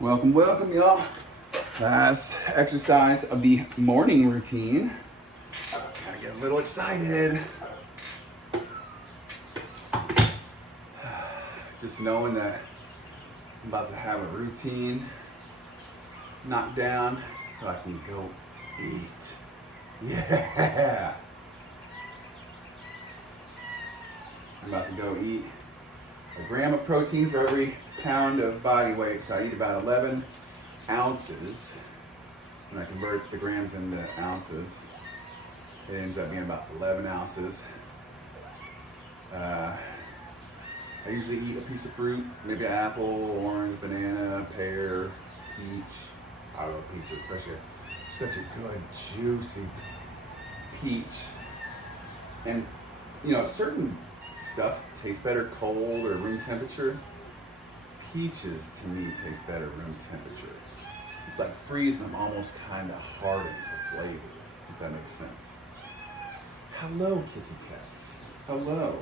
Welcome, welcome, y'all. Last exercise of the morning routine. Gotta get a little excited. Just knowing that I'm about to have a routine knocked down so I can go eat. Yeah! I'm about to go eat a gram of protein for every pound of body weight. So I eat about 11 ounces. When I convert the grams into ounces, it ends up being about 11 ounces. I usually eat a piece of fruit, maybe an apple, orange, banana, pear, peach. I love peaches, especially such a good, juicy peach. And, you know, certain stuff tastes better cold or room temperature. Peaches, to me, taste better room temperature. It's like freezing them almost kind of hardens the flavor, if that makes sense. Hello, kitty cats. Hello.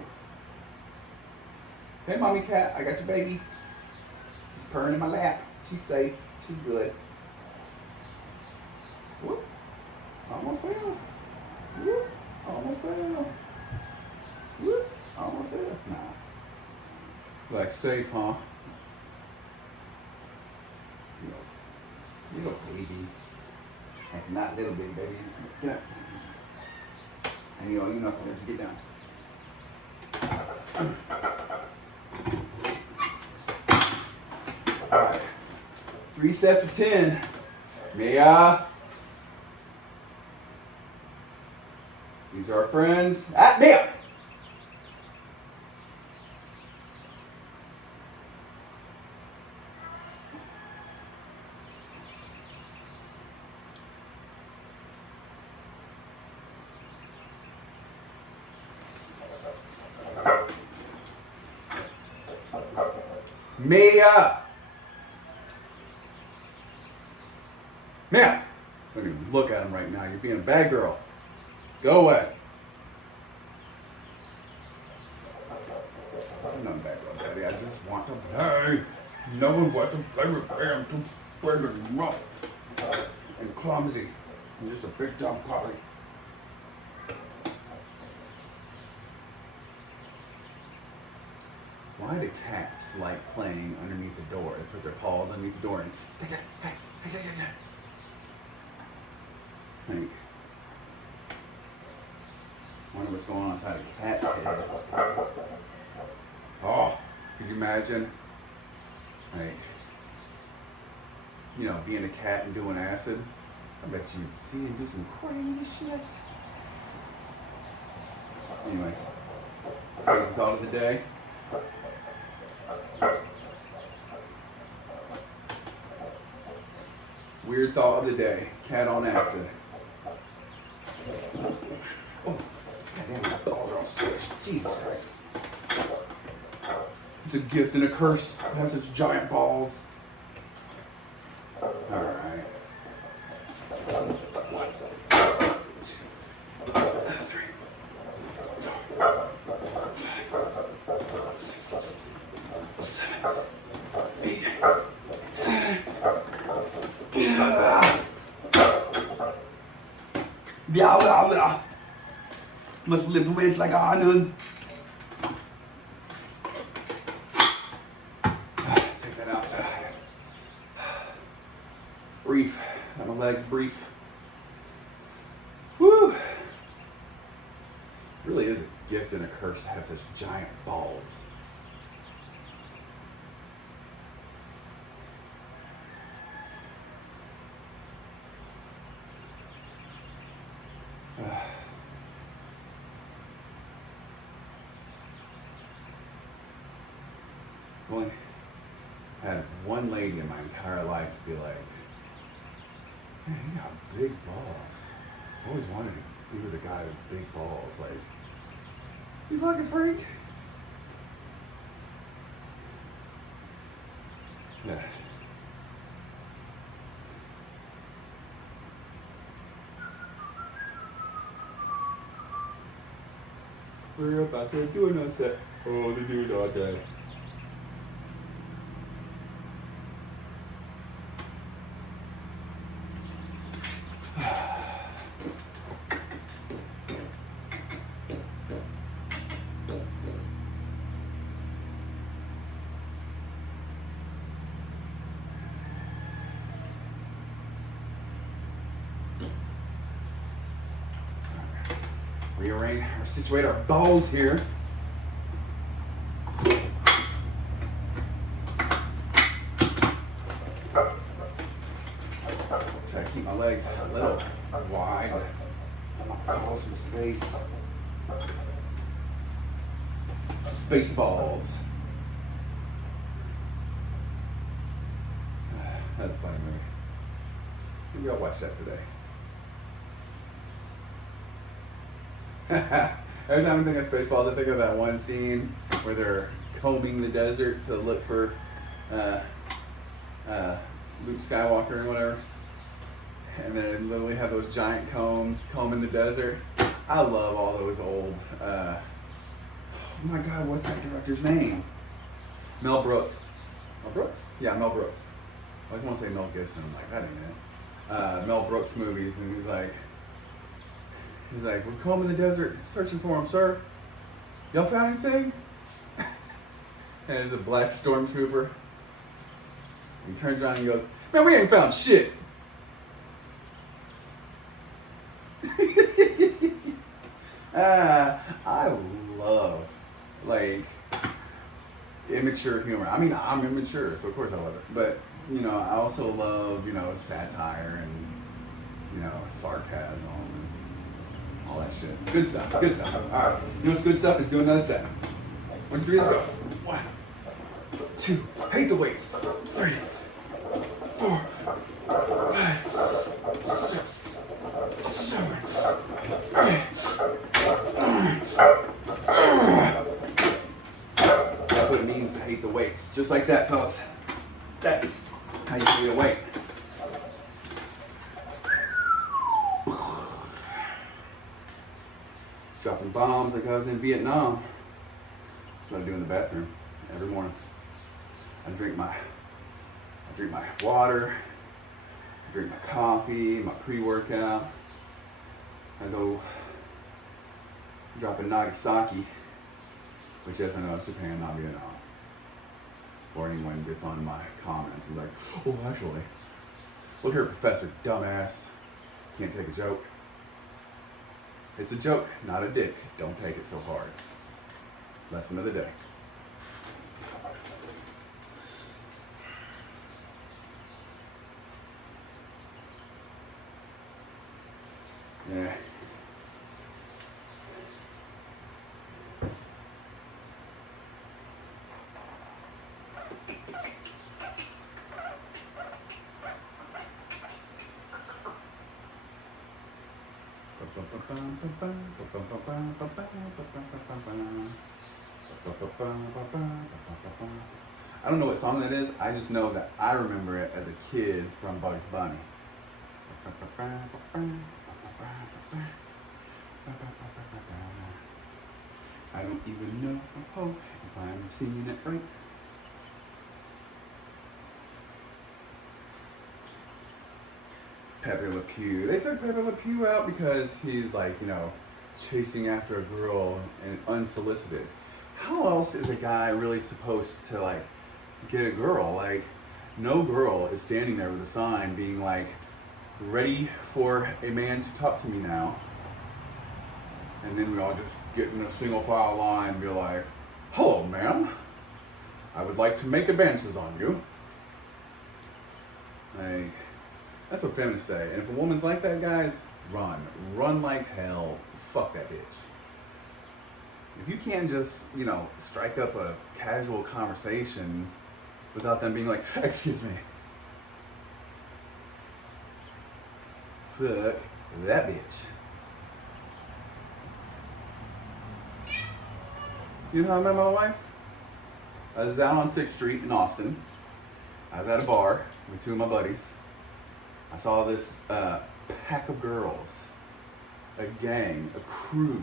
Hey, mommy cat, I got your baby. She's purring in my lap. She's safe. She's good. Whoop. Almost fell. Whoop. Almost fell. Whoop. Almost fell. Nah. Like safe, huh? Little baby. Like not little bitty baby. Get up. And you know, let's get down. Alright. 3 sets of 10. Mia. These are our friends. Mia! Mia! Mia! Don't even look at him right now. You're being a bad girl. Go away. I'm not a bad girl, Daddy. I just want to play. No one wants to play with me. I'm too big and rough and clumsy. I'm just a big dumb puppy. Why do cats like playing underneath the door? They put their paws underneath the door and hey. I think. Wonder what's going on inside a cat's head. Oh, could you imagine? Like, you know, being a cat and doing acid. I bet you'd see him do some crazy shit. Anyways, crazy thought of the day. Weird thought of the day. Cat on acid. Oh, goddamn, my balls are all squished. Jesus Christ. It's a gift and a curse to have such giant balls. Alright. 1, 2, 3, 4, 5, 6, 7, 8. Blah, blah, blah. Must lift weights like Arnold. Take that outside. Brief. My legs brief. Whew. It really is a gift and a curse to have such giant balls. I've only had one lady in my entire life be like, man, you got big balls. I always wanted to be with a guy with big balls. Like, you fucking freak. Yeah. We're about to do an set. Oh, they do it all day. rearrange or situate our balls here. Try to keep my legs a little wide. Balls some space. Space balls. That's a funny movie. Maybe I'll watch that today. Every time I think of Spaceballs, I think of that one scene where they're combing the desert to look for Luke Skywalker and whatever. And then they literally have those giant combs combing the desert. I love all those old, oh my God, what's that director's name? Mel Brooks. Mel Brooks? Yeah, Mel Brooks. I always want to say Mel Gibson. I'm like, that ain't it. Mel Brooks movies, and he's like, we're combing the desert, searching for him, sir. Y'all found anything? And there's a black stormtrooper. He turns around and he goes, man, we ain't found shit. I love, like, immature humor. I mean, I'm immature, so of course I love it. But, you know, I also love, you know, satire and, you know, sarcasm and all that shit. Good stuff, good stuff. All right, you know what's good stuff is doing another set. 1, 2, 3, let's go. 1, 2, hate the weights. 3, 4, 5, 6, 7, 8. That's what it means to hate the weights. Just like that, fellas. That's how you do your weight. Dropping bombs like I was in Vietnam. That's what I do in the bathroom every morning. I drink my water, I drink my coffee, my pre-workout. I go drop in Nagasaki, which, as I know, is Japan, not Vietnam. Or anyone gets on my comments and like, oh, actually, look here, Professor Dumbass. Can't take a joke. It's a joke, not a dick. Don't take it so hard. Lesson of the day. Yeah. I don't know what song that is. I just know that I remember it as a kid from Bugs Bunny. I don't even know if I'm singing it right. Pepe Le Pew. They took Pepe Le Pew out because he's like, you know, chasing after a girl and unsolicited. How else is a guy really supposed to like get a girl? Like, no girl is standing there with a sign being like, ready for a man to talk to me now. And then we all just get in a single file line and be like, hello, ma'am. I would like to make advances on you. Like, that's what feminists say. And if a woman's like that, guys, run. Run like hell. Fuck that bitch. If you can't just, you know, strike up a casual conversation without them being like, excuse me. Fuck that bitch. You know how I met my wife? I was out on 6th Street in Austin. I was at a bar with 2 of my buddies. I saw this pack of girls, a gang, a crew,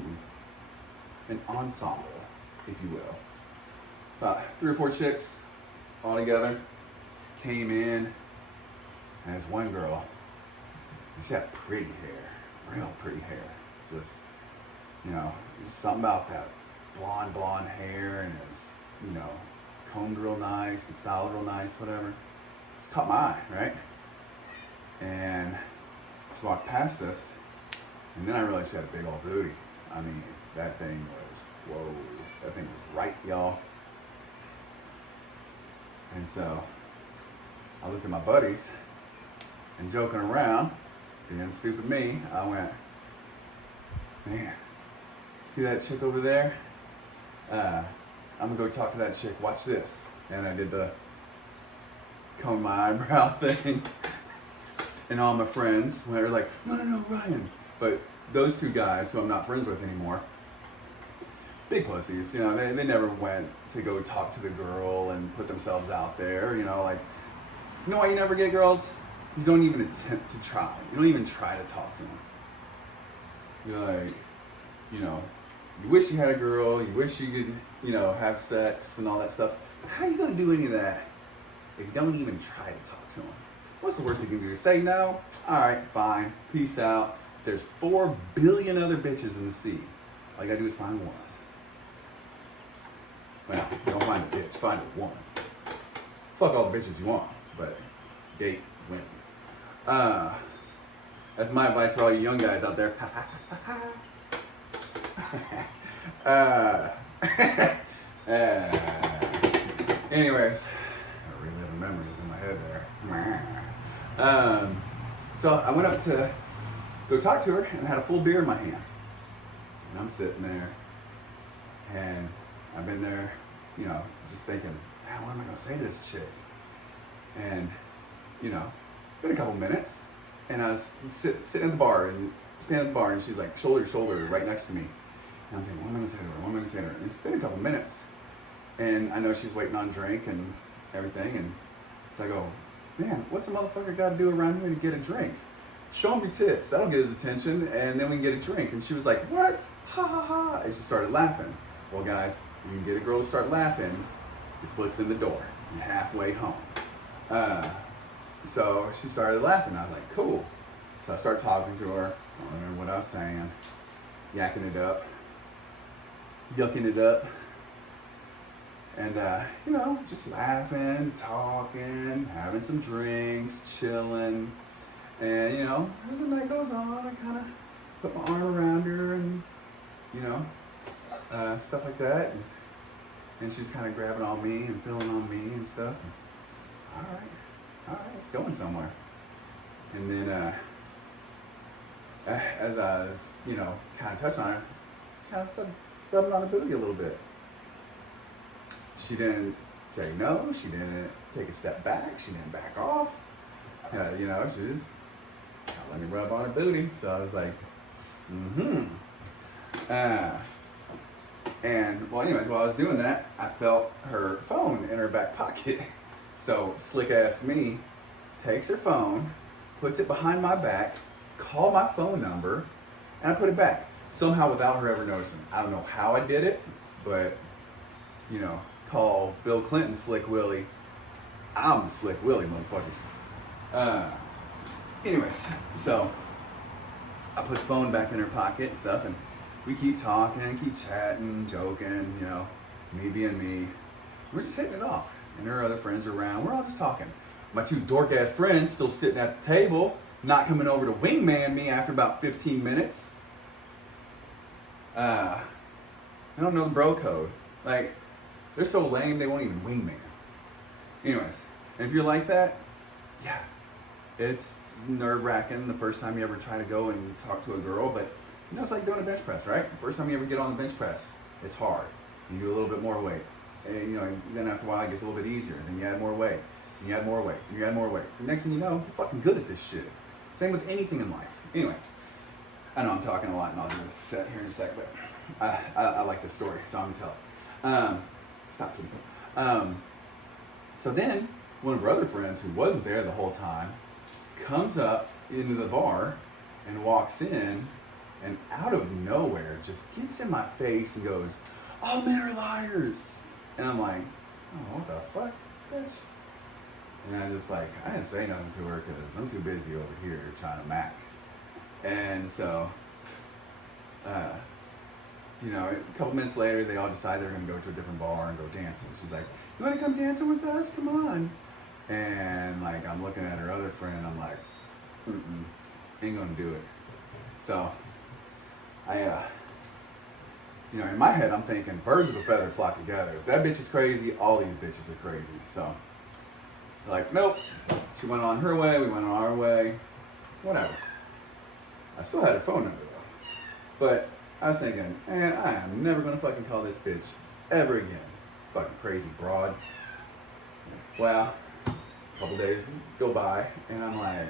an ensemble, if you will. About 3 or 4 chicks all together came in, and there's one girl, and she had pretty hair, real pretty hair. Just, you know, just something about that blonde hair, and it's, you know, combed real nice and styled real nice, whatever. It's caught my eye, right? And she walked past us, and then I realized she had a big old booty. I mean, that thing was, whoa, that thing was right, y'all. And so I looked at my buddies and joking around, being stupid me, I went, man, see that chick over there? I'm gonna go talk to that chick, watch this. And I did the comb my eyebrow thing. And all my friends were like, no, Ryan. But those two guys who I'm not friends with anymore, big pussies, you know, they never went to go talk to the girl and put themselves out there, you know, like, you know why you never get girls? You don't even attempt to try. You don't even try to talk to them. You're like, you know, you wish you had a girl, you wish you could, you know, have sex and all that stuff. How are you gonna do any of that if you don't even try to talk to them? What's the worst you can do? Say no? Alright, fine, peace out. There's 4 billion other bitches in the sea. All you gotta do is find one. Well, don't find a bitch, find a woman. Fuck all the bitches you want, but date women. That's my advice for all you young guys out there. Anyways, reliving memories in my head there. So I went up to go talk to her and had a full beer in my hand. And I'm sitting there and I've been there, you know, just thinking, man, what am I gonna say to this chick? And, you know, been a couple minutes and I was sitting at the bar and standing at the bar and she's like shoulder to shoulder right next to me. And I'm thinking, what am I gonna say to her? What am I gonna say to her? And it's been a couple minutes. And I know she's waiting on drink and everything. And so I go, man, what's a motherfucker got to do around here to get a drink? Show him your tits. That'll get his attention, and then we can get a drink. And she was like, what? Ha ha ha. And she started laughing. Well, guys, you can get a girl to start laughing, your foot's in the door. You're halfway home. So she started laughing. I was like, cool. So I started talking to her. I don't remember what I was saying. Yakking it up. Yucking it up. And, you know, just laughing, talking, having some drinks, chilling. And, you know, as the night goes on, I kind of put my arm around her and, you know, stuff like that. And she's kind of grabbing on me and feeling on me and stuff. And, all right, it's going somewhere. And then, as I was, you know, kind of touching on her, kind of started rubbing on the booty a little bit. She didn't say no. She didn't take a step back. She didn't back off. You know, she just let me rub on her booty. So I was like, and, well, anyways, while I was doing that, I felt her phone in her back pocket. So slick-ass me takes her phone, puts it behind my back, called my phone number, and I put it back. Somehow without her ever noticing. I don't know how I did it, but, you know, call Bill Clinton Slick Willie. I'm Slick Willie, motherfuckers. Anyways, so I put the phone back in her pocket and stuff, and we keep talking, keep chatting, joking, you know, me being me. We're just hitting it off, and her other friends are around. We're all just talking. My 2 dork-ass friends still sitting at the table, not coming over to wingman me after about 15 minutes. I don't know the bro code. Like, they're so lame, they won't even wingman. Anyways, and if you're like that, yeah, it's nerve-wracking the first time you ever try to go and talk to a girl, but you know, it's like doing a bench press, right? The first time you ever get on the bench press, it's hard. You do a little bit more weight. And, you know, then after a while, it gets a little bit easier. Then you add more weight. And you add more weight. And you add more weight. The next thing you know, you're fucking good at this shit. Same with anything in life. Anyway, I know I'm talking a lot, and I'll do this set here in a sec, but I like this story, so I'm gonna tell it. Stop kidding. So then, one of our other friends who wasn't there the whole time comes up into the bar and walks in, and out of nowhere just gets in my face and goes, "All men are liars." And I'm like, "Oh, what the fuck, bitch?" And I just like, I didn't say nothing to her because I'm too busy over here trying to mac. And so, you know, a couple minutes later, they all decide they're going to go to a different bar and go dancing. She's like, "You want to come dancing with us? Come on." And like, I'm looking at her other friend, and I'm like, ain't going to do it. So, I You know, in my head, I'm thinking birds of a feather flock together. If that bitch is crazy, all these bitches are crazy. So, like, nope. She went on her way, we went on our way. Whatever. I still had her phone number though. But I was thinking, man, I am never gonna fucking call this bitch ever again. Fucking crazy broad. Well, a couple days go by, and I'm like,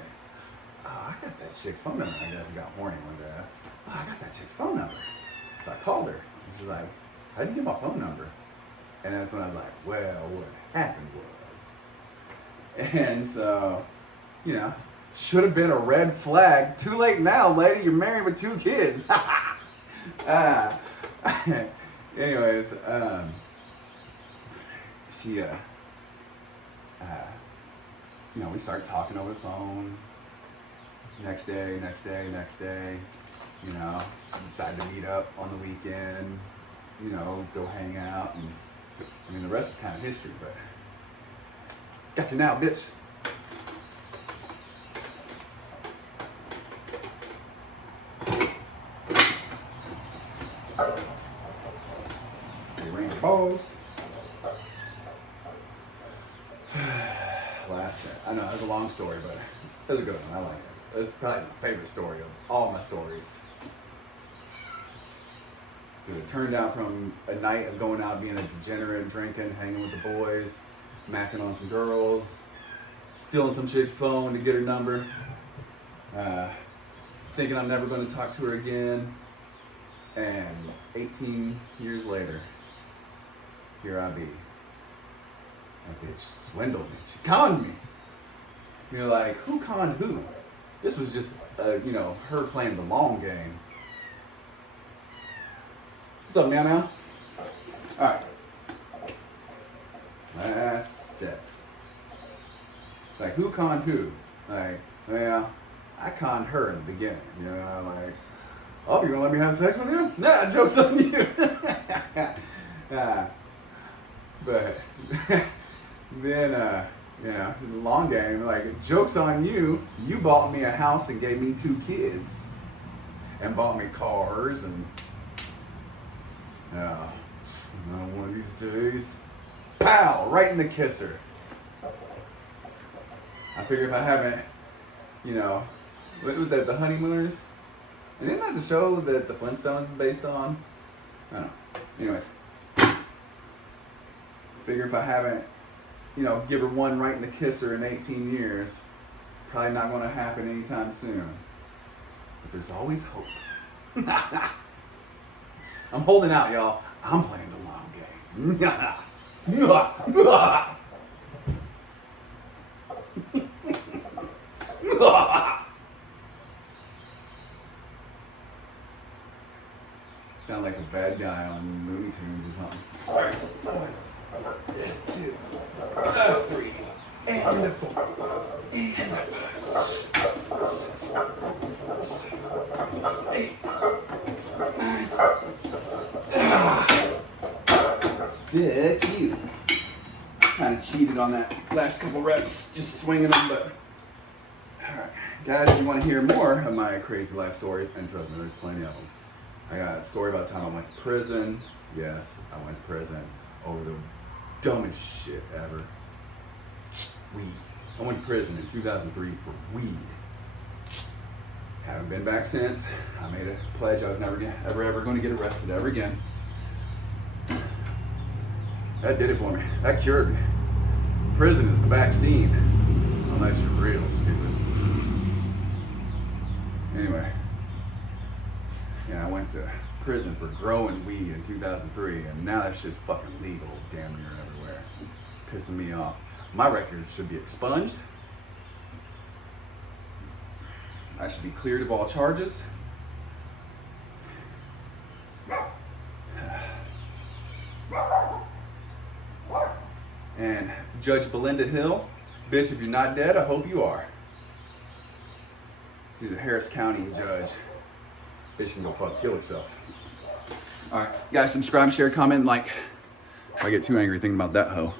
oh, I got that chick's phone number. I guess I got horny one day. Oh, I got that chick's phone number. So I called her. And she's like, how'd you get my phone number? And that's when I was like, well, what happened was. And so, you know, should have been a red flag. Too late now, lady. You're married with 2 kids. Anyways, she, you know, we start talking over the phone. Next day. You know, decide to meet up on the weekend. You know, go hang out, and I mean the rest is kind of history. But got you now, bitch. They ran the balls. I know that's a long story, but it's a good one. I like it. It's probably my favorite story of all my stories. It turned out from a night of going out being a degenerate, drinking, hanging with the boys, macking on some girls, stealing some chick's phone to get her number, thinking I'm never going to talk to her again, and 18 years later, here I be. That bitch swindled me. She conned me. You're like, who conned who? This was just, you know, her playing the long game. What's up, Meow Meow? Alright. That's it. Like, who conned who? Like, well, I conned her in the beginning. You know, like, oh, you're gonna let me have sex with you? Nah, joke's on you. But then, you know, the long game, like, joke's on you. You bought me a house and gave me 2 kids. And bought me cars and, one of these days, pow, right in the kisser. I figure if I haven't, you know, what was that, The Honeymooners? And isn't that the show that the Flintstones is based on? I don't know. Anyways. Figure if I haven't, you know, give her one right in the kisser in 18 years, probably not going to happen anytime soon. But there's always hope. I'm holding out, y'all. I'm playing the long game. Sound like a bad guy on Looney Tunes or something. All right. 1, 2, 3, and 4, and 5, 6, 7, 8, 9. Fuck you. Kind of cheated on that last couple reps, just swinging them, but alright. Guys, if you want to hear more of my crazy life stories, and trust me, there's plenty of them. I got a story about the time I went to prison. Yes, I went to prison over the dumbest shit ever. Weed. I went to prison in 2003 for weed. Haven't been back since. I made a pledge I was never ever going to get arrested ever again. That did it for me. That cured me. Prison is the vaccine, unless you're real stupid. Anyway, yeah, I went to prison for growing weed in 2003, and now that shit's fucking legal damn near everywhere. Pissing me off. My record should be expunged. I should be cleared of all charges. And Judge Belinda Hill, bitch, if you're not dead, I hope you are. She's a Harris County judge. Bitch can go fuck kill itself. Alright, guys, subscribe, share, comment, like. If I get too angry thinking about that hoe.